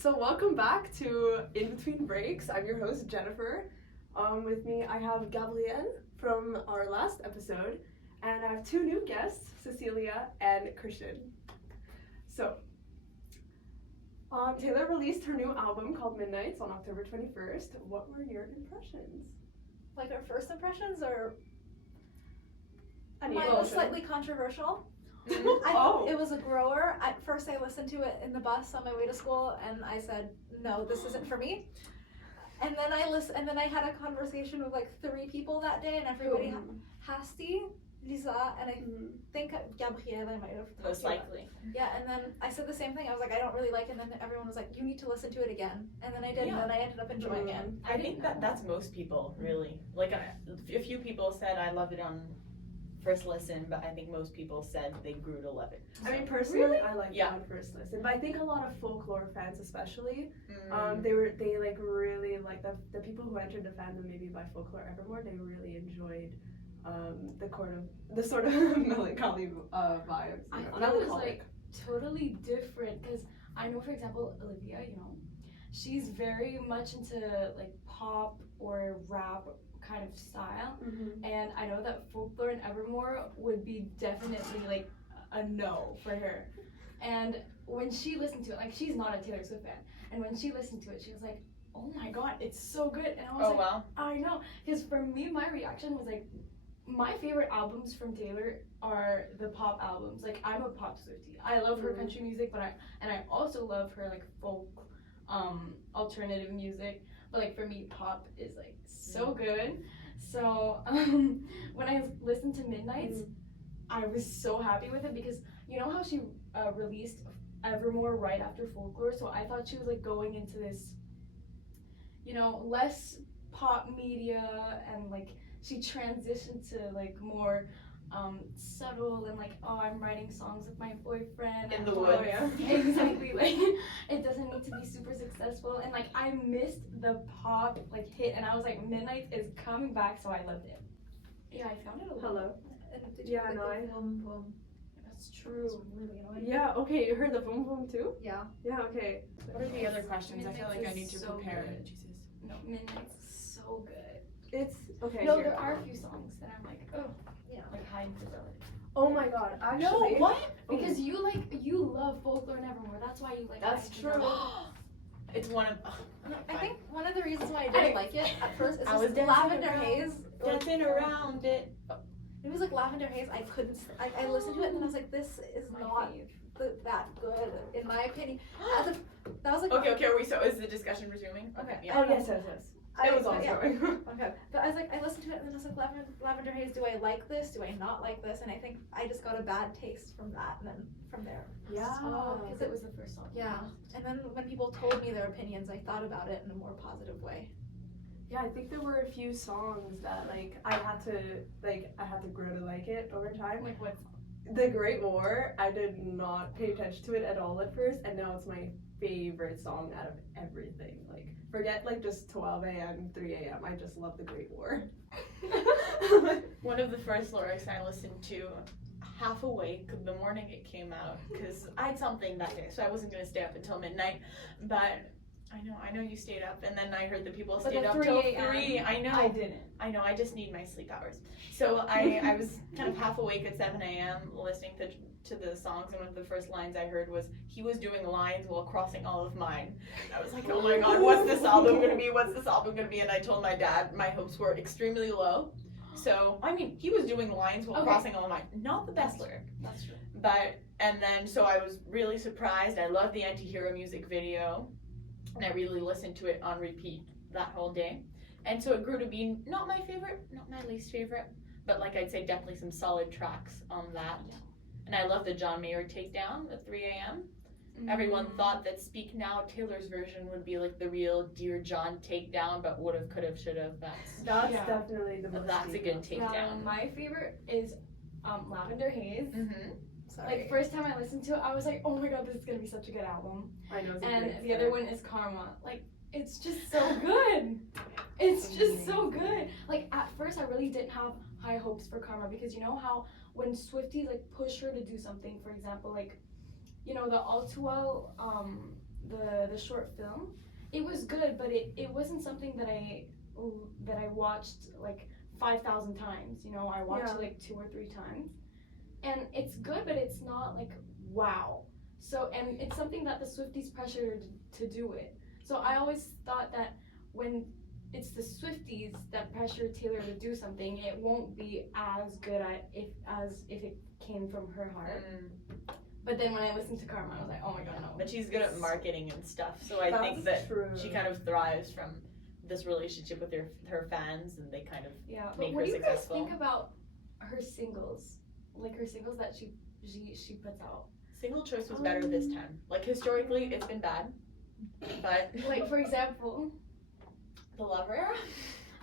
So welcome back to In Between Breaks. I'm your host, Jennifer. With me, I have Gabrielle from our last episode, and I have two new guests, Cecilia and Christian. So, Taylor released her new album called Midnights on October 21st. What were your impressions? Like our first impressions, or Any mine emotion? was slightly controversial. Oh. It was a grower. At first, I listened to it in the bus on my way to school, and I said, "No, this isn't for me." And then I had a conversation with like 3 people that day, and everybody, Hasti, Lisa, and I think Gabrielle, I might have. Most likely. Yeah, and then I said the same thing. I was like, I don't really like it, and then everyone was like, you need to listen to it again. And then I did, and then I ended up enjoying it. I think that's most people, really. Like, a few people said I loved it on first listen, but I think most people said they grew to love it. I mean, personally, I liked it on first listen, but I think a lot of folklore fans, especially, they like really like the people who entered the fandom maybe by Folklore Evermore. They really enjoyed the sort of melancholy vibes. I thought it was like totally different because I know, for example, Olivia, she's very much into like pop or rap kind of style, and I know that Folklore and Evermore would be definitely like a no for her. And when she listened to it, like, she's not a Taylor Swift fan, and when she listened to it, she was like, oh my god, it's so good. And I was wow. I know, because for me, my reaction was like, my favorite albums from Taylor are the pop albums. Like, I'm a pop Swiftie. I love her country music, but I also love her like folk alternative music. But like, for me, pop is like so good. So when I listened to Midnights, I was so happy with it because you know how she released Evermore right after Folklore, so I thought she was like going into this, less pop media, and like she transitioned to like more subtle and like, oh, I'm writing songs with my boyfriend in the woods. Exactly, like it doesn't need to be super successful, and like I missed the pop like hit, and I was like, Midnight is coming back, so I loved it. Yeah, I found it a little. Hello. That's true. It's really annoying. Yeah, okay, you heard the boom boom too? Yeah. Yeah, okay. What are the other questions? I feel like I need to so prepare. good. Jesus. No, Midnight's so good. It's okay. No, here. there are a few songs that I'm like, oh, Yeah. like high infidelity. Oh my god, actually. No, what? Because you love Folklore and Evermore. That's why you like. That's High true. Infidelity. It's one of. I think one of the reasons why I didn't like it at first is I was just dancing Lavender around- Haze. Dancing around it. It was like Lavender Haze. I listened to it and then I was like, this is not that good in my opinion. That was like Okay. Are we? So is the discussion resuming? Okay. Yeah. Oh yes. It was all yeah. going. Okay, but I was like, I listened to it and then I was like, Lavender Haze, do I like this? Do I not like this? And I think I just got a bad taste from that, and then from there. Yeah. Because it was the first song. Yeah, and then when people told me their opinions, I thought about it in a more positive way. Yeah, I think there were a few songs that like I had to grow to like it over time. Like what? The Great War, I did not pay attention to it at all at first, and now it's my favorite song out of everything. Like, forget like just 12 a.m., 3 a.m. I just love The Great War. One of the first lyrics I listened to half awake the morning it came out because I had something that day, so I wasn't going to stay up until midnight. But I know you stayed up, and then I heard the people stayed up till 3. I know. I didn't. I know. I just need my sleep hours. So I was kind of half awake at 7 a.m. listening to the songs, and one of the first lines I heard was, he was doing lines while crossing all of mine. I was like, oh my god, what's this album gonna be? What's this album gonna be? And I told my dad my hopes were extremely low. So, I mean, he was doing lines while crossing all of mine. Not the best lyric. That's true. So I was really surprised. I loved the Anti-Hero music video, and I really listened to it on repeat that whole day. And so it grew to be not my favorite, not my least favorite, but like I'd say definitely some solid tracks on that. Yeah. And I love the John Mayer takedown at 3 a.m. Everyone thought that Speak Now, Taylor's version, would be like the real Dear John takedown, but would've, could've, should've. That's definitely the most. That's a good takedown. Yeah, my favorite is Lavender Haze. Sorry. Like, first time I listened to it, I was like, oh my god, this is gonna be such a good album. I know. And the other one is Karma. Like, it's just so good. It's just so good. Like, at first, I really didn't have high hopes for Karma because you know how when Swifties like push her to do something, for example, like, the All Too Well the short film. It was good, but it wasn't something that I watched like 5,000 times. You know, I watched it like 2 or 3 times, and it's good, but it's not like wow. So, and it's something that the Swifties pressured to do it. So I always thought that when it's the Swifties that pressure Taylor to do something, it won't be as good as if it came from her heart. But then when I listened to Karma, I was like, oh my god, no. But she's good at marketing and stuff, so I think that she kind of thrives from this relationship with her fans, and they kind of But make what her do you guys successful. think about her singles? Like her singles that she puts out. Single choice was better this time. Like historically, it's been bad, but Like for example, the Lover Era.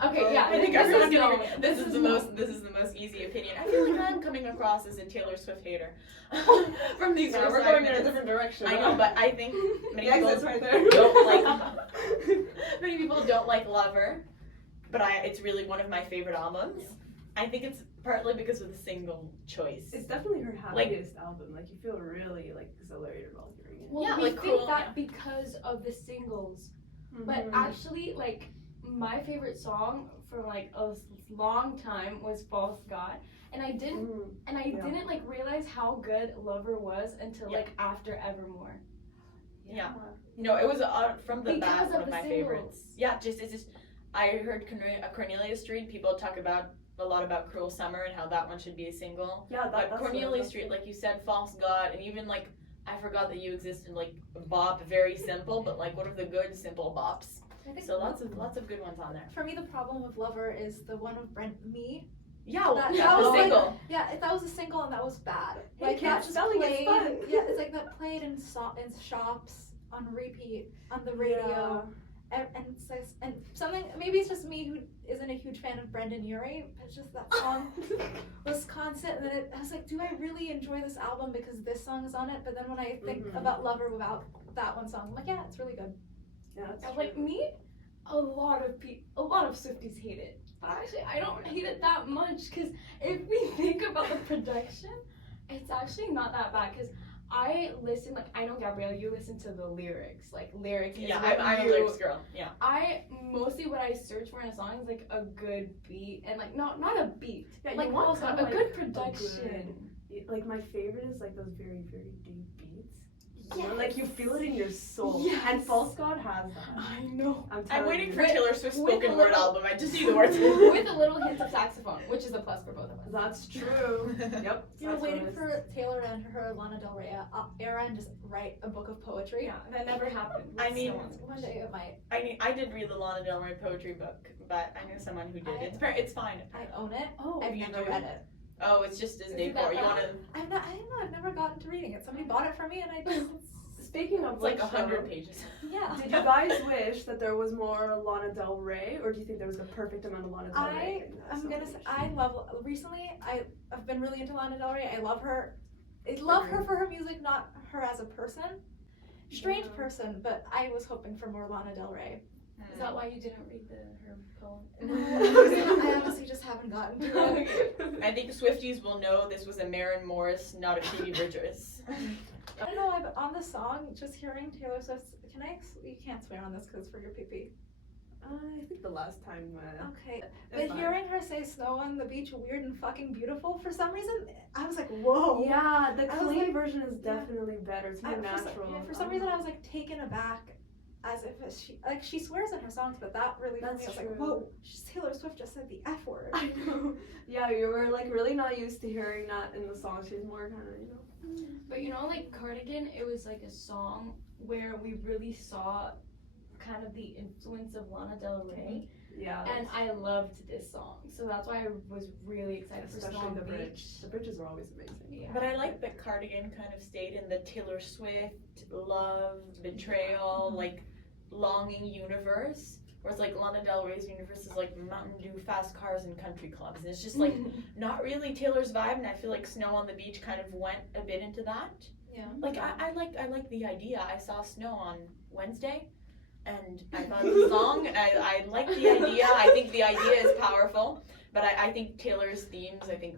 okay, yeah, I think this everyone's is gonna no. agree. This is the most easy opinion. I feel like I'm coming across as a Taylor Swift hater from these Yeah, first we're 5 going in a minutes. different direction. I know, but I think many The people exit's right there. don't like. Many people don't like Lover, but it's really one of my favorite albums. I think it's partly because of the single choice. It's definitely her happiest album. Like, you feel really like exhilarated while hearing it. Well, Yeah, we like think cool, that because of the singles, but actually, like my favorite song for like a long time was "False God," and I didn't like realize how good "Lover" was until like after "Evermore." Yeah. No, it was from the Because bat of one of the my singles. favorites. Yeah, it's just I heard Cornelia Street people talk about a lot about Cruel Summer and how that one should be a single. Yeah, But that's Cornelia Street, like you said, False God, and even like I Forgot That You Existed, like bop, very simple, but like one of the good simple bops. I think So lots of good ones on there. for me, the problem with Lover is the one with Me. Yeah, That that was was like- single. Yeah, that was a single and that was bad. Hey, Like that kids, just spelling is played. fun. Yeah, it's like that played in shops on repeat on the radio. And something, maybe it's just me who isn't a huge fan of Brendan Urie, but just that song was constant. And then I was like, do I really enjoy this album because this song is on it? But then when I think about Lover without that one song, I'm like, yeah, it's really good. Yeah, that's And true. like me, a lot of Swifties hate it. But actually, I don't hate it that much because if we think about the production, it's actually not that bad. Because I listen, like I know Gabrielle, you listen to the lyrics, like lyrics. Yeah, is what I'm a you- lyrics girl. Yeah. I mostly what I search for in a song is like a good beat and like not a beat, Yeah, you like want also kind a of good like production. Like, my favorite is like those very, very deep beats. Yes. Like, you feel it in your soul. Yes. And False God has that. I know. I'm waiting for With- Taylor Swift's with spoken a word little- album. I just see the words. With a little hint of saxophone, which is a plus for both of us. That's true. Yep. You're that's waiting what it is. for Taylor and her Lana Del Rey era and just write a book of poetry. Yeah, that never happened. I mean- One day it might. I did read the Lana Del Rey poetry book, but I knew someone who did. It's fine. I own it. Oh, I've you never do? read it. Oh, it's just as Is they it that pour. You want to? I don't know. I've never gotten to reading it. Somebody bought it for me, and I just Speaking of It's like which, 100 though, pages. yeah. did you guys wish that there was more Lana Del Rey, or do you think there was the perfect amount of Lana Del Rey? I'm gonna say I love. Recently, I've been really into Lana Del Rey. I love her. I love her for her music, not her as a person. Strange Yeah. person, but I was hoping for more Lana Del Rey. Is that why you didn't read her poem? I honestly just haven't gotten to it. I think Swifties will know this was a Maren Morris, not a Phoebe Bridgers. I don't know why, but on the song, just hearing Taylor Swift's, you can't swear on this because it's for your pee-pee. I think the last time. Okay. It's But fine. hearing her say snow on the beach weird and fucking beautiful, for some reason, I was like, whoa. Yeah, the I was clean like- version is yeah. definitely better. It's more natural. For some reason, I was like taken aback, as if she swears in her songs, but that really for me, I was like, true. whoa, Taylor Swift just said the F word. I know. Yeah, you were like really not used to hearing that in the song. She's more kind of, But you know, like Cardigan, it was like a song where we really saw kind of the influence of Lana Del Rey, Yeah. and I loved this song, so that's why I was really excited for Especially Snow on the the bridge. Beach. The bridges are always amazing. Yeah. But I like that Cardigan kind of stayed in the Taylor Swift, love, betrayal, like longing universe. Whereas like Lana Del Rey's universe is like Mountain Dew, fast cars, and country clubs. And it's just like not really Taylor's vibe. And I feel like Snow on the Beach kind of went a bit into that. Yeah. Like I like the idea. I saw Snow on Wednesday, and I thought the song. I like the idea. I think the idea is powerful. But I think Taylor's themes. I think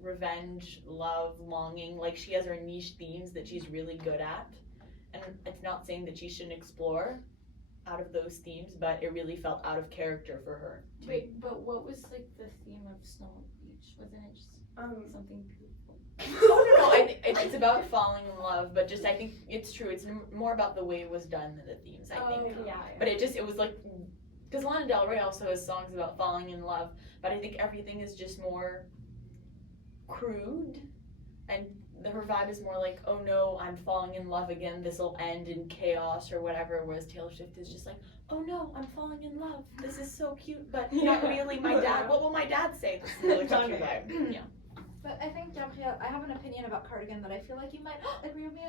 revenge, love, longing. Like she has her niche themes that she's really good at. and it's not saying that she shouldn't explore out of those themes, but it really felt out of character for her. Wait, but what was like the theme of Snow Beach? Wasn't it just something beautiful? No, it's about falling in love, but just I think it's true. It's more about the way it was done than the themes. I think. Yeah. But it was like, because Lana Del Rey also has songs about falling in love, but I think everything is just more crude, and her vibe is more like, oh no, I'm falling in love again, this will end in chaos or whatever, whereas Taylor Swift is just like, oh no, I'm falling in love, this is so cute, but not really. My dad, what will my dad say? This is really country vibe. Yeah. But I think, Gabrielle, I have an opinion about Cardigan that I feel like you might agree with me.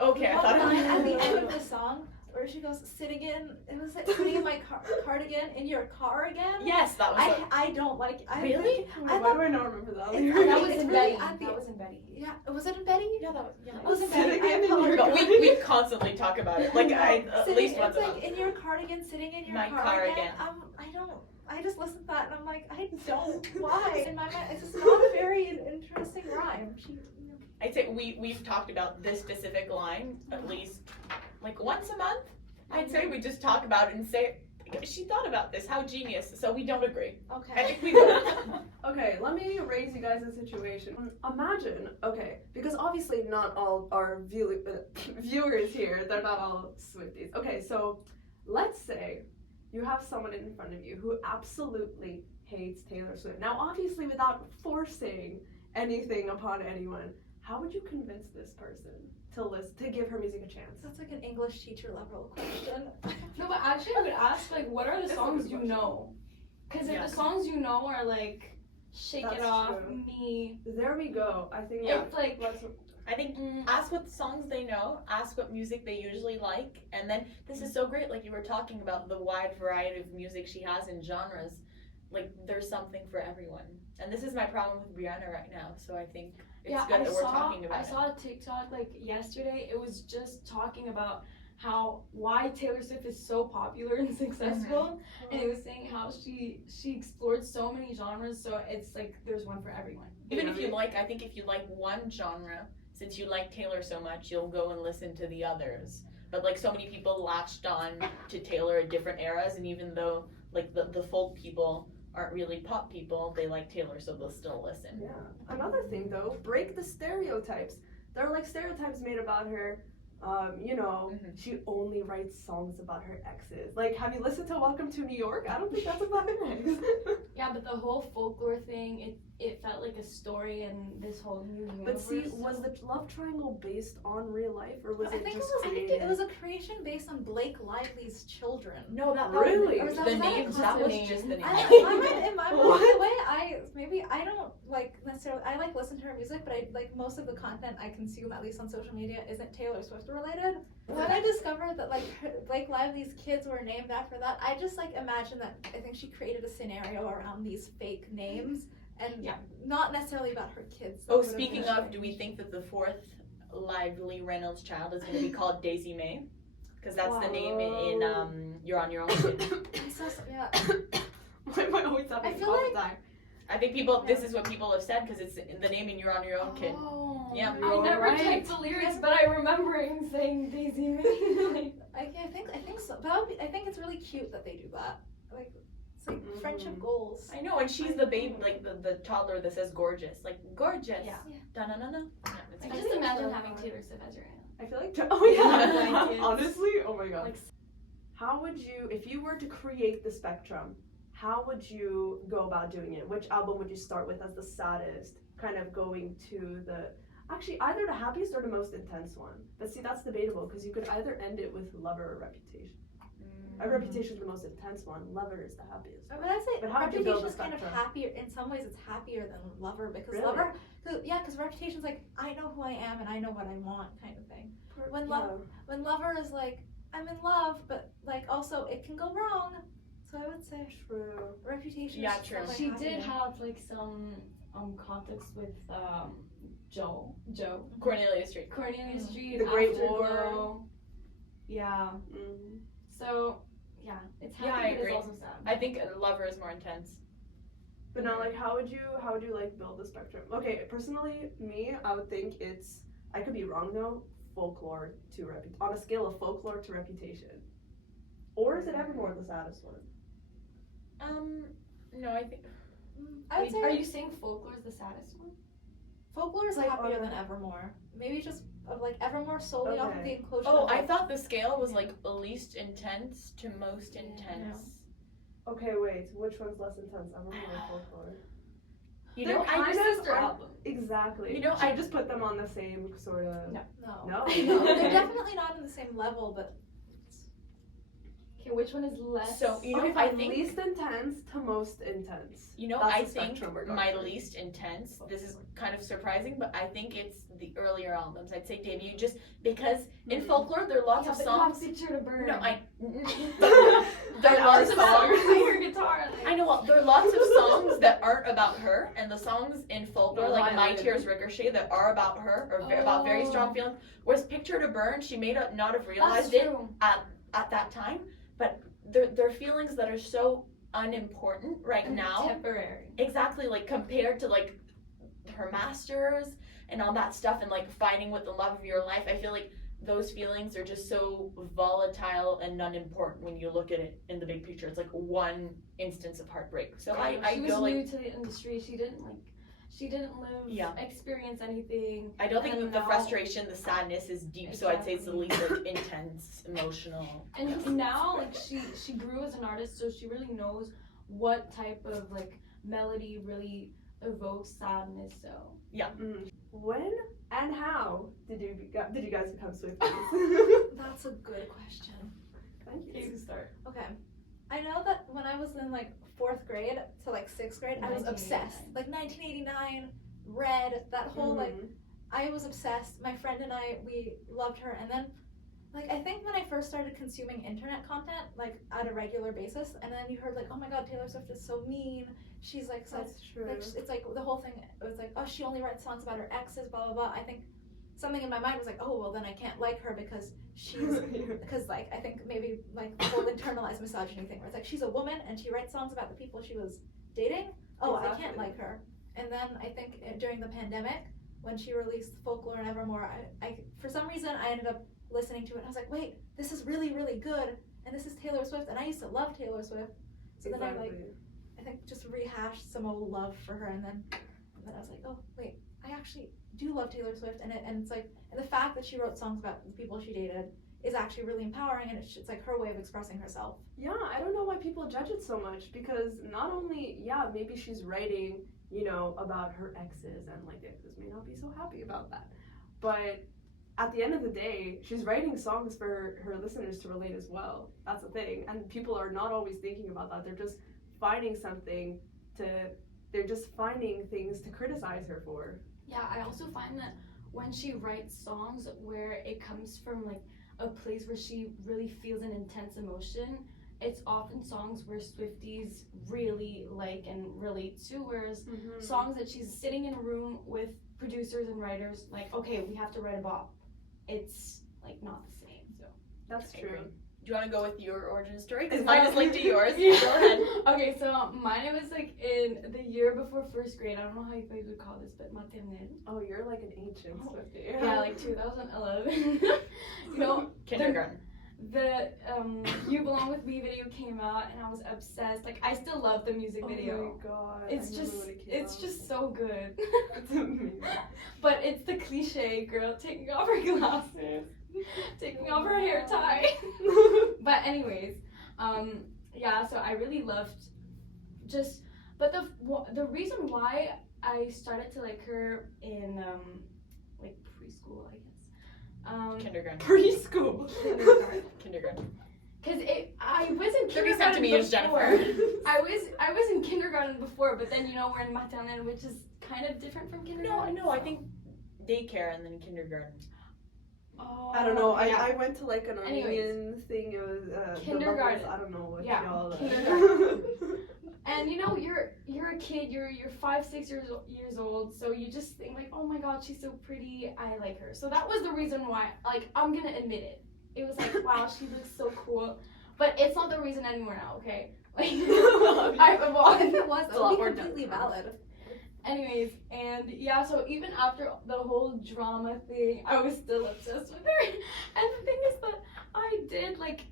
Okay, I thought line it at the was... end of the song where she goes, sitting in, it was like sitting in my cardigan, in your car again. Yes, that was I don't like, Really? Why do I not remember that? That was It's in really Betty. at the- That was in Betty. Yeah, was it in Betty? Yeah, that was, yeah. It was in Sitting Betty. I in your apologize. We constantly talk about it, like at Sitting- least once a it's month. like in your cardigan, sitting in your My car car again. again. I just listened to that and I'm like, I don't. Why? In my mind, it's just not a very interesting rhyme. I'd say we've talked about this specific line at least like once a month. I'd say we just talk about it and say, she thought about this, how genius. So we don't agree. I Okay. think we don't. Okay, let me raise you guys a situation. Imagine, okay, because obviously not all our viewers here, they're not all Swifties. Okay, so let's say you have someone in front of you who absolutely hates Taylor Swift. Now, obviously, without forcing anything upon anyone, how would you convince this person to give her music a chance? That's like an English teacher level question. No, but actually I would ask, like, what are the That's a songs good you question. know? Because if Yeah. the songs you know are like Shake That's It Off, true. Me, There we go. I think Yeah. it's like I think ask what songs they know, ask what music they usually like, and then this is so great, like you were talking about the wide variety of music she has in genres. Like there's something for everyone. And this is my problem with Brianna right now, so I think it's good that we're talking about I it. saw a TikTok like yesterday. It was just talking about why Taylor Swift is so popular and successful, and it was saying how she explored so many genres. So it's like there's one for everyone. Even if you like, I think if you like one genre, since you like Taylor so much, you'll go and listen to the others. But like so many people latched on to Taylor at different eras, and even though like the folk people aren't really pop people, they like Taylor, so they'll still listen. Yeah. Another thing though, break the stereotypes. There are like stereotypes made about her. She only writes songs about her exes. Like, have you listened to Welcome to New York? I don't think that's about her ex. Yeah, but the whole folklore thing, it felt like a story in this whole new universe. But see, was the love triangle based on real life, or was I it think just it created? was a creation based on Blake Lively's children. No, that Really? Or was the that names. a That was name? just the name. In my What? the way I don't like necessarily. I like listen to her music, but I like most of the content I consume, at least on social media, isn't Taylor Swift related. When I discovered that like Blake Lively's kids were named after that, I just like imagine that I think she created a scenario around these fake names and Yeah. not necessarily about her kids. Oh, speaking of, do we think that the fourth Lively Reynolds child is going to be called Daisy May? Because that's the name in You're on Your Own. Kid. Yeah. Why am I always having I feel all like- the time? I think this is what people have said because it's the name in You're on Your Own, Kid. Oh, Yeah. I never Right. typed the lyrics, but I remember him saying Daisy May. I think so. But I think it's really cute that they do that. Like it's like friendship goals. I know, and she's the baby, like the toddler that says gorgeous. Like, gorgeous. Yeah. Da-na-na-na. Yeah, it's I cute. just imagine having Taylor Swift as your aunt. I feel like oh yeah. Like kids. Honestly, oh my god. Like, How would you, if you were to create the spectrum, how would you go about doing it? Which album would you start with as the saddest, kind of going to the, actually either the happiest or the most intense one? But see, that's debatable because you could either end it with Lover or Reputation. A Reputation is the most intense one. Lover is the happiest. But I'd say But how would you build Reputation the is kind of spectrum? happier. In some ways, it's happier than Lover because Really? Lover, because Reputation's like I know who I am and I know what I want kind of thing. When Lover is like I'm in love, but like also it can go wrong. So I would say True. Reputation. Yeah, is true. like she happier. did have like some context with Joe Cornelia Street. Cornelia Street, The Great Afterglow. Yeah. Mm-hmm. So yeah, it's happy, Yeah, I but agree. it's also sad. I think Lover is more intense. But now, like, how would you like build the spectrum? Okay, personally, me, I would think I could be wrong though. folklore to on a scale of folklore to reputation? Or is it Evermore the saddest one? No, I think. I would say Are you saying Folklore is the saddest one? Folklore is like, happier on a- than Evermore. Maybe just of like Evermore solely off of Okay. the inclusion. Oh, of, I like, thought the scale was like least intense to most intense. Okay, wait. Which one's less intense, Evermore or folklore? You They're know, I kind just of sister album. exactly. You know, I I- just put them on the same sort of. No. No? No, they're definitely not on the same level, but Okay, which one is less? So you know, Okay, I from think least intense to most intense. you know, That's I the think spectrum we're going my for. least intense. This is kind of surprising, but I think it's the earlier albums. I'd say debut, just because in Mhm. folklore there are lots of songs. Picture to Burn. No, I. There there are are songs. songs. Her guitar. I know. Well, there are lots of songs that aren't about her, and the songs in folklore, The like My violin. Tears Ricochet, that are about her, or about very strong Oh. feelings. Whereas Picture to Burn, she may not have That's realized it true. at that time, but they're feelings that are so unimportant right now. Temporary. Exactly, like compared to like her masters and all that stuff, and like fighting with the love of your life. I feel like those feelings are just so volatile and unimportant when you look at it in the big picture. It's like one instance of heartbreak. So I She was feel like new to the industry. She didn't live, Yeah. experience anything. I don't think and that the now- frustration, the sadness is deep. So I'd say it's the least like intense, emotional. And now, like she grew as an artist, so she really knows what type of like melody really evokes sadness. So When and how did you guys become Swifties? that's a good question. Thank you. you start. Okay. I know that when I was in like 4th grade to like 6th grade, I was obsessed. 1989. Like 1989, Red, that whole like, Mhm. I was obsessed. My friend and I, we loved her. And then, like, I think when I first started consuming internet content, like, at a regular basis, and then you heard, like, oh my god, Taylor Swift is so mean. She's, like, so, That's true. like, it's like the whole thing, it was like, oh, she only writes songs about her exes, blah, blah, blah. I think something in my mind was like, oh, well, then I can't like her because she's, because, like, I think maybe, like, the whole internalized misogyny thing, where it's like, she's a woman and she writes songs about the people she was dating. Oh, I can't Exactly. like her. And then I think during the pandemic, when she released Folklore and Evermore, I for some reason I ended up listening to it and I was like, wait, this is really, really good, and this is Taylor Swift, and I used to love Taylor Swift. So then I think just rehashed some old love for her, and then I was like, oh wait, I actually do love Taylor Swift, and it's like, and the fact that she wrote songs about the people she dated is actually really empowering, and it's like her way of expressing herself. Yeah, I don't know why people judge it so much, because not only, yeah, maybe she's writing, you know, about her exes, and like the exes may not be so happy about that, but at the end of the day, she's writing songs for her listeners to relate as well. That's the thing, and people are not always thinking about that. They're just finding they're just finding things to criticize her for. Yeah, I also find that when she writes songs where it comes from like a place where she really feels an intense emotion, it's often songs where Swifties really like and relate to, whereas songs that she's sitting in a room with producers and writers like, okay, we have to write a bop, it's like not the same. So That's I true. agree. Do you want to go with your origin story? Because Is mine that- is linked to yours. Go ahead. Okay, so mine was like in the year before 1st grade. I don't know how you guys would call this, but maternelle. Oh, you're like an ancient Oh, Swiftie. Yeah, like 2011. You know, Kindergarten. the You Belong With Me video came out and I was obsessed. Like, I still love the music video. Oh my god. It's I remember just, when it came it's out. just so good. It's amazing. But it's the cliche girl taking off her glasses, taking off her hair tie. But anyways, yeah, so I really loved but the reason why I started to like her in like preschool, I guess. Kindergarten. Preschool. Kindergarten. Cause I was in 30 kindergarten centimeters, before. Jennifer. I was in kindergarten before, but then we're in maternelle, which is kind of different from kindergarten. No, I think daycare and then kindergarten. Oh, I don't know. yeah. I went to like an Anyways. Armenian thing. It was the Kindergarten. levels, I don't know what Yeah, y'all. kindergarten. And you're a kid, you're 5-6 years old, so you just think like, oh my god, she's so pretty, I like her. So that was the reason why, like, I'm gonna admit it. It was like, wow, she looks so cool. But it's not the reason anymore now, okay? Like, If it was, It's it a lot would more be completely depth. valid. Anyways, and yeah, so even after the whole drama thing, I was still obsessed with her. And the thing is that I did like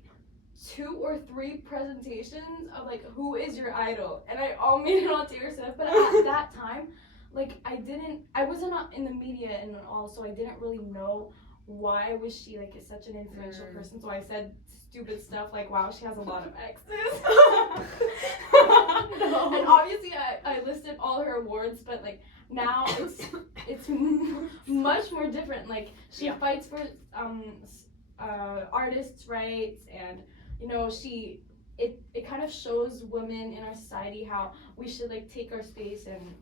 2 or 3 presentations of like who is your idol, and I all made it on Taylor Swift. But at that time, like I wasn't in the media and all, so I didn't really know why was she like such an influential person. So I said stupid stuff like, wow, she has a lot of exes. No. And obviously I listed all her awards, but like now it's much more different. Like she fights for artists' rights, and you know it kind of shows women in our society how we should like take our space and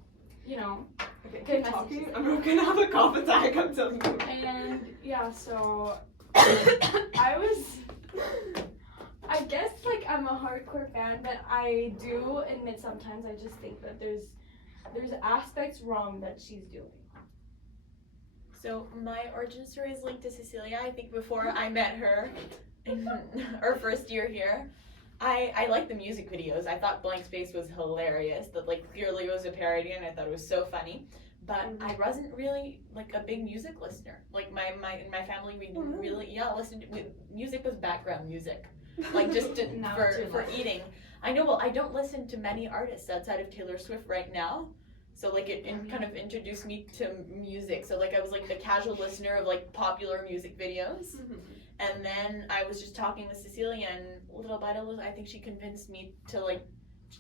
you know. Okay, good keep talking. messages. I'm gonna have a cough attack. I'm telling you. And yeah, so I guess like I'm a hardcore fan, but I do admit sometimes I just think that there's aspects wrong that she's doing. So my origin story is linked to Cecilia. I think before I met her in our first year here, I liked the music videos. I thought Blank Space was hilarious. That like clearly was a parody, and I thought it was so funny. But I wasn't really like a big music listener. Like in my family, we didn't really listened. Music was background music, like just for eating. I know. Well, I don't listen to many artists outside of Taylor Swift right now. So like it kind of introduced me to music. So like I was like the casual listener of like popular music videos. And then I was just talking with Cecilia, and little by little, I think she convinced me to like,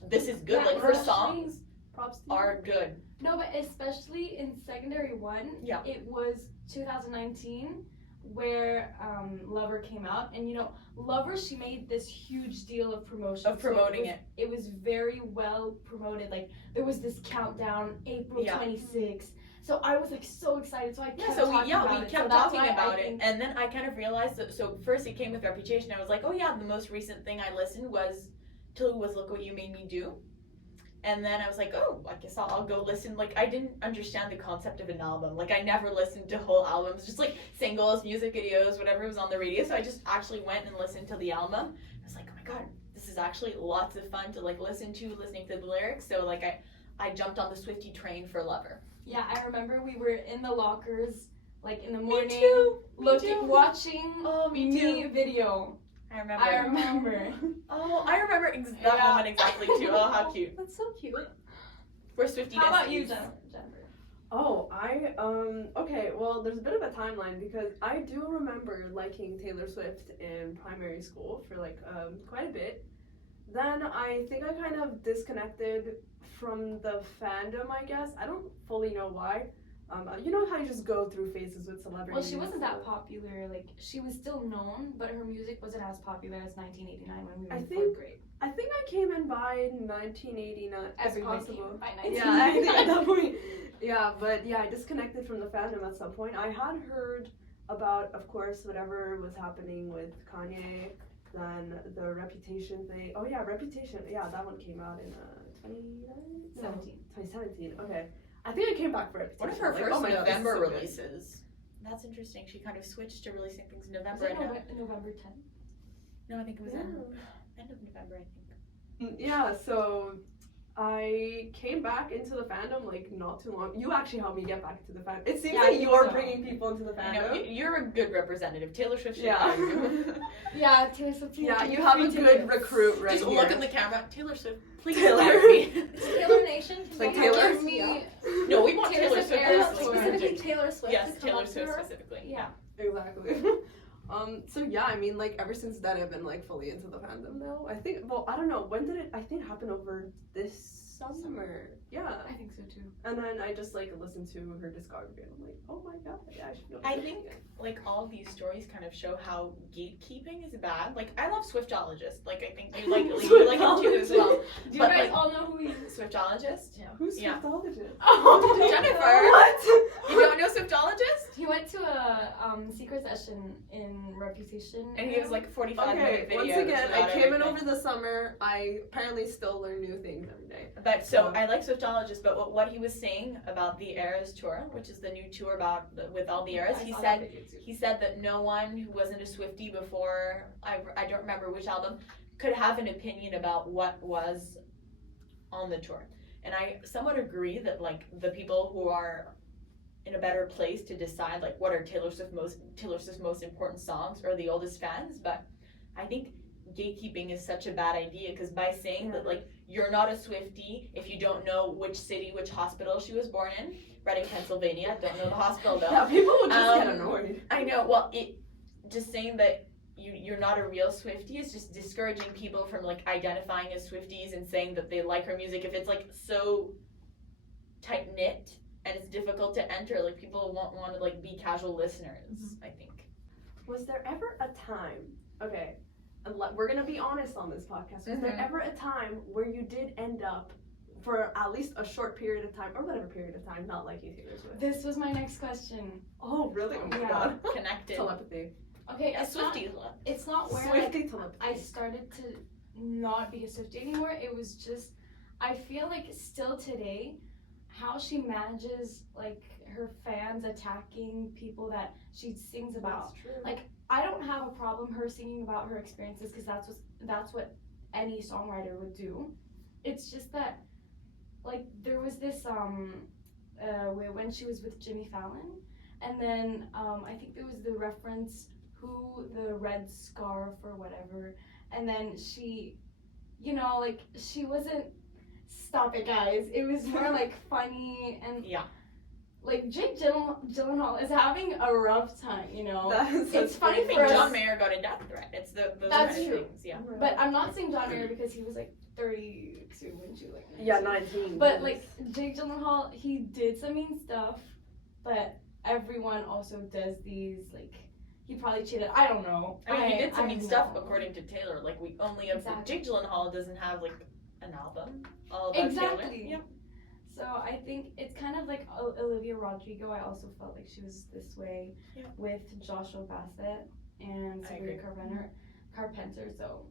this is good. Like her songs are good. No, but especially in secondary 1, it was 2019 where Lover came out, and you know, Lover, she made this huge deal of promoting it. It was very well promoted. Like there was this countdown, April 26th. So I was like so excited. So I kept talking about it. And then I kind of realized that. So first it came with Reputation. I was like, oh yeah, the most recent thing I listened was Look What You Made Me Do. And then I was like, oh, I guess I'll go listen. Like I didn't understand the concept of an album. Like I never listened to whole albums, just like singles, music videos, whatever was on the radio. So I just actually went and listened to the album. I was like, oh my god, this is actually lots of fun to like listening to the lyrics. So like I jumped on the Swiftie train for Lover. Yeah, I remember we were in the lockers, like in the morning, watching me video. I remember. Oh, I remember that moment exactly too. Oh, how cute. That's so cute. We're Swiftie. How about you, Jennifer? Oh, okay, well, there's a bit of a timeline because I do remember liking Taylor Swift in primary school for like quite a bit. Then I think I kind of disconnected from the fandom, I guess. I don't fully know why. You know how you just go through phases with celebrities? Well, she wasn't that popular. Like, she was still known, but her music wasn't as popular as 1989 when we were in 4th grade. I think I came in by 1989. Everyone came in by 1989. Yeah, I think at that point. Yeah, but yeah, I disconnected from the fandom at some point. I had heard about, of course, whatever was happening with Kanye, then the Reputation thing. Oh yeah, Reputation. Yeah, that one came out in 2017. Okay. I think I came back for Reputation. One of her first November releases. That's interesting. She kind of switched to releasing things in November. Was it November 10th? No, I think it was end of November, I think. Yeah, so I came back into the fandom like not too long. You actually helped me get back into the fandom. It seems like you're bringing people into the fandom. I know, you're a good representative. Taylor Swift should Yeah, Taylor Swift. Yeah, you have a good recruit right Just here. Look in the camera. Taylor Swift, please hire me. Taylor Nation. Like Taylor? No, we want Taylor Swift. Specifically Taylor Swift. Yes, Taylor Swift specifically. Yeah. Exactly. So yeah, I mean, like ever since then, I've been like fully into the fandom now. I think. Well, I don't know. When did it? I think happen over this summer. Yeah. I think so too. And then I just like listened to her discography, and I'm like, oh my god, yeah, I should know. I think like all these stories kind of show how gatekeeping is bad. Like I love Swiftologist. Like I think you like him too as well. Do you guys all know who he is? Swiftologist? Yeah. Who's Swiftologist? Oh, Jennifer. What? You don't know Swiftologist? He went to a secret session in Reputation. And he was like 45-minute videos. Once again, I came in everything. over the summer. I apparently still learn new things every day. But so I like Swiftologist, but what he was saying about the Eras tour, which is the new tour with all the Eras, he said that no one who wasn't a Swiftie before, I don't remember which album, could have an opinion about what was on the tour. And I somewhat agree that like the people who are in a better place to decide like what are Taylor Swift's most important songs are the oldest fans. But I think gatekeeping is such a bad idea, because by saying that like you're not a Swiftie if you don't know which city, which hospital she was born in, Reading, Pennsylvania. Don't know the hospital though. Yeah, people would just get annoyed. I know. Well, just saying that you're not a real Swiftie is just discouraging people from like identifying as Swifties and saying that they like her music. If it's like so tight knit and it's difficult to enter, like people won't want to like be casual listeners. I think. Was there ever a time? Okay, we're gonna be honest on this podcast. Was there ever a time where you did end up, for at least a short period of time, or whatever period of time, not liking Taylor Swift? This was my next question. Oh, really? Oh my Yeah. god. Connected. Telepathy. Okay, Yeah, it's not, Swifties. it's not where Swiftie telepathy. I started to not be a Swiftie anymore. It was just, I feel like still today, how she manages like her fans attacking people that she sings about. That's true. Like, I don't have a problem her singing about her experiences, because that's what any songwriter would do. It's just that, like, there was this when she was with Jimmy Fallon, and then I think there was the reference who the red scarf or whatever, and then she, you know, like, she wasn't, stop it guys, it was more like funny, and Yeah. like Jake Gyllenhaal is having a rough time, you know. That's It's funny I think for us. John Mayer got a death threat. It's those That's kind of true. things. Yeah. But I'm not saying John Mayer because he was like 32 when she was like 19. Yeah, 19. But like Jake Gyllenhaal, he did some mean stuff, but everyone also does these, like, he probably cheated. I don't know. I mean, he did some I mean don't stuff know. according to Taylor. Like, we only have Exactly. Jake Gyllenhaal doesn't have like an album all about Taylor. Exactly. Yeah. So I think it's kind of like Olivia Rodrigo. I also felt like she was this way with Joshua Bassett and Sabrina Carpenter. So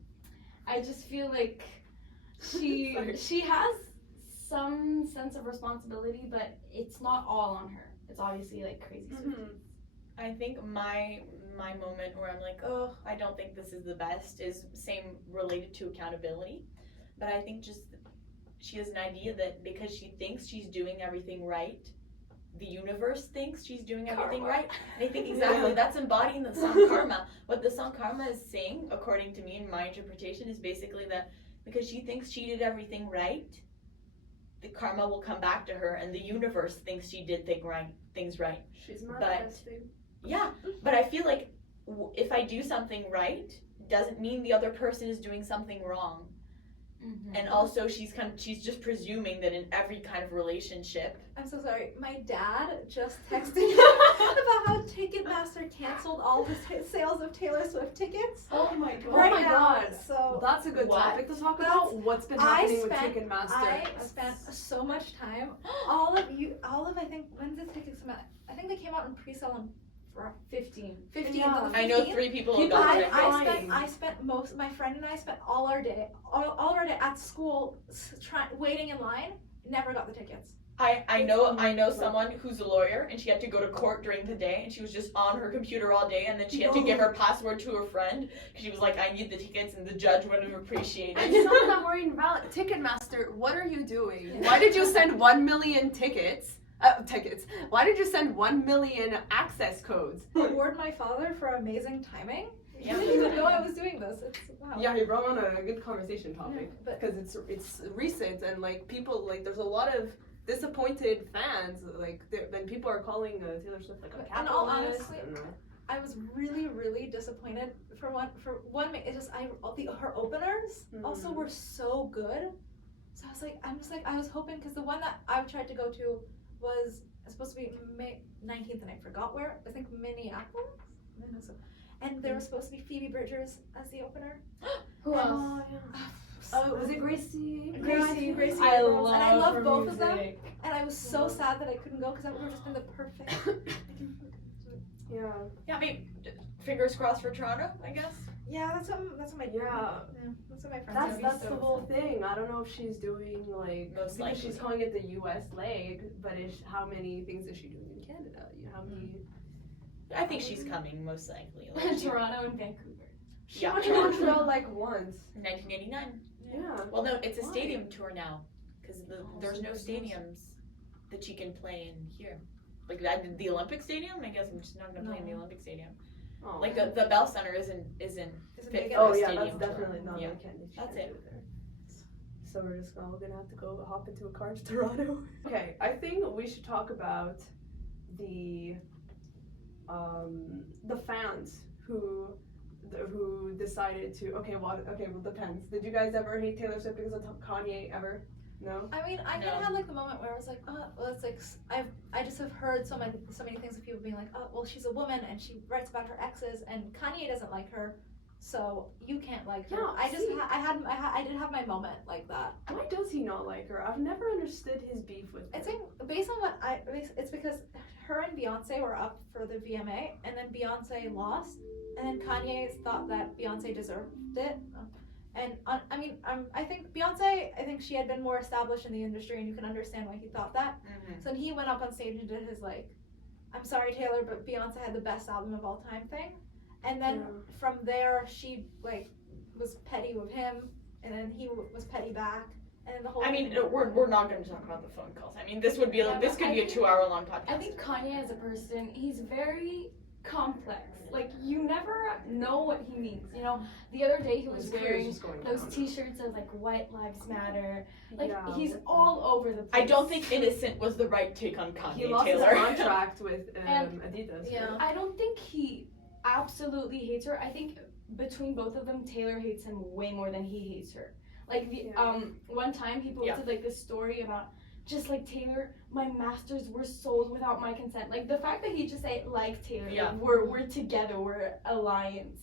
I just feel like she has some sense of responsibility, but it's not all on her. It's obviously like crazy. I think my moment where I'm like, oh, I don't think this is the best is same related to accountability. But I think just she has an idea that because she thinks she's doing everything right, the universe thinks she's doing everything right. And I think exactly that's embodying the song Karma. What the song Karma is saying, according to me and my interpretation, is basically that because she thinks she did everything right, the karma will come back to her, and the universe thinks she did things right. She's manifesting. Yeah, but I feel like if I do something right, doesn't mean the other person is doing something wrong. And also she's just presuming that in every kind of relationship. I'm so sorry. My dad just texted me about how Ticketmaster canceled all the sales of Taylor Swift tickets. Oh my god. Right Oh my now, god. So That's a good What? topic to talk about. What's been happening with Ticketmaster? I spent so much time. All of I think, when did tickets come out? I think they came out in pre-sale on 15. 15th. Yeah. On the 15th. I know 3 people who People got are tickets. I spent most. My friend and I spent all our day at school waiting in line. Never got the tickets. I know someone who's a lawyer, and she had to go to court during the day, and she was just on her computer all day, and then she had to give her password to her friend because she was like, I need the tickets, and the judge wouldn't have appreciated it. It's not that we're invalid. Ticketmaster, what are you doing? Why did you send 1 million tickets? Why did you send 1 million access codes? Reward my father for amazing timing. Yeah. He didn't even know I was doing this. It's wow. Yeah, he brought on a good conversation topic But because it's recent and like people like there's a lot of disappointed fans like then people are calling Taylor Swift like a capitalist. in all honesty, and, I was really disappointed for one. It just her openers also were so good. So I was hoping, because the one that I tried to go to was supposed to be May 19th, and I forgot where. I think Minneapolis, and there was supposed to be Phoebe Bridgers as the opener. Who else? Oh, yeah. Oh, was it Gracie? Gracie I Girls, love and I love her both of them. music. And I was so sad that I couldn't go, because that would have just been the perfect. Yeah. Yeah, I mean, fingers crossed for Toronto, I guess. Yeah, that's what my that's what my friends said. That's the whole thing. I don't know if she's doing like Most because likely. she's calling it the U.S. leg, but how many things is she doing in Canada? You know, how many? I think she's coming, most likely. Like, Toronto and Vancouver. She Yeah. went to Montreal like once. in 1989. Yeah. Well, no, it's a stadium tour now. because there's no stadiums that she can play in here. Like the Olympic Stadium, I guess I'm just not gonna play in the Olympic Stadium. Oh. Like the Bell Center isn't fit big for Oh a yeah, stadium that's tour. definitely not. Yeah. That's That's it. There. So we're gonna have to go hop into a car to Toronto. Okay, I think we should talk about the fans who decided to well depends. Did you guys ever hate Taylor Swift because of Kanye ever? No. I mean, I kind No. of had like the moment where I was like, oh, well, it's like I just have heard so many things of people being like, oh, well, she's a woman and she writes about her exes, and Kanye doesn't like her, so you can't like her. Yeah, I just see. I did have my moment like that. Why does he not like her? I've never understood his beef with her. I think based on what it's because her and Beyonce were up for the VMA, and then Beyonce lost, and then Kanye thought that Beyonce deserved it. And I think Beyonce, I think she had been more established in the industry, and you can understand why he thought that. Mm-hmm. So he went up on stage and did his like, I'm sorry Taylor, but Beyonce had the best album of all time thing. And then from there, she like was petty with him, and then he was petty back, and then the whole. I mean, we're not going to talk about the phone calls. I mean, this would be this could be a 2-hour-long podcast. I think Kanye as a person, he's very complex. Like, you never know what he means. You know, the other day he was His career's wearing just going those down. T-shirts of like White Lives Matter. Like, Yeah, he's with all over the I place. don't think Innocent was the right take on Kanye He lost Taylor. his contract with And- Adidas. Yeah. right? I don't think he absolutely hates her. I think between both of them, Taylor hates him way more than he hates her. Like Yeah. one time he posted like this story about just like Taylor, my masters were sold without my consent. Like the fact that he just said like Taylor, Yeah. like, we're together, we're alliance.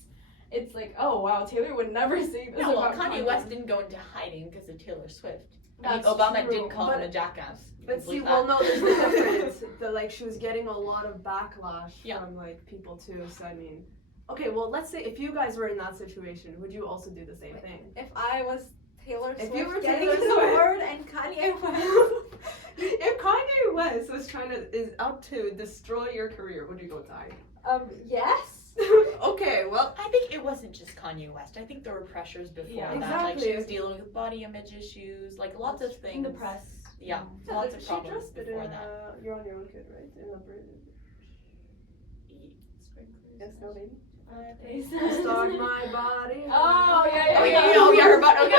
It's like, oh wow, Taylor would never say this No, well, about Kanye West didn't go into hiding because of Taylor Swift. I mean, That's Obama true. did call him a But- jackass. But see, Believe well, that. no, there's the difference. That like she was getting a lot of backlash Yeah. from like people too. So I mean, okay, well, let's say if you guys were in that situation, would you also do the same thing? If I was Taylor If Swift you were getting Taylor an Swift. award and Kanye West. If Kanye West was is out to destroy your career, would you go die? Yes. Okay, well, I think it wasn't just Kanye West. I think there were pressures before Yeah. that. Like she Exactly. was dealing with body image issues, like lots of things. in the press. Yeah, Yeah, lots like, of problems she dressed it before in, that. You're on your own kid, right? In a yes, no, baby. Start my body. Oh yeah, Oh yeah. yeah, her butt. Okay.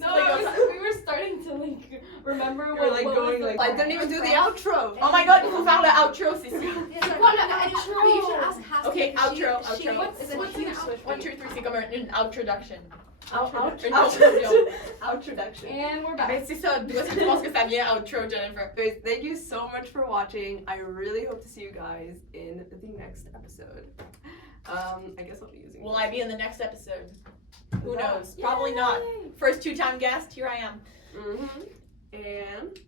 No, we were starting to like remember You're what like what going was the like I didn't even do the outro. Oh my God, who found the outro, Cece? Yes, I What know, an I didn't know. You should ask Hassan. Okay, outro, She outro. is a What's an huge outro? Swiftie. 1, 2, 3, 4, comme une introduction. Outroduction. And we're back. Ben c'est ça, d'où est-ce que tu penses que ça vient, outro, Jennifer? Guys, thank you so much for watching. I really hope to see you guys in the next episode. I guess I'll be using. Will I be in the next episode? Who Yeah. knows? Probably not. First 2-time guest, here I am. Mm-hmm. And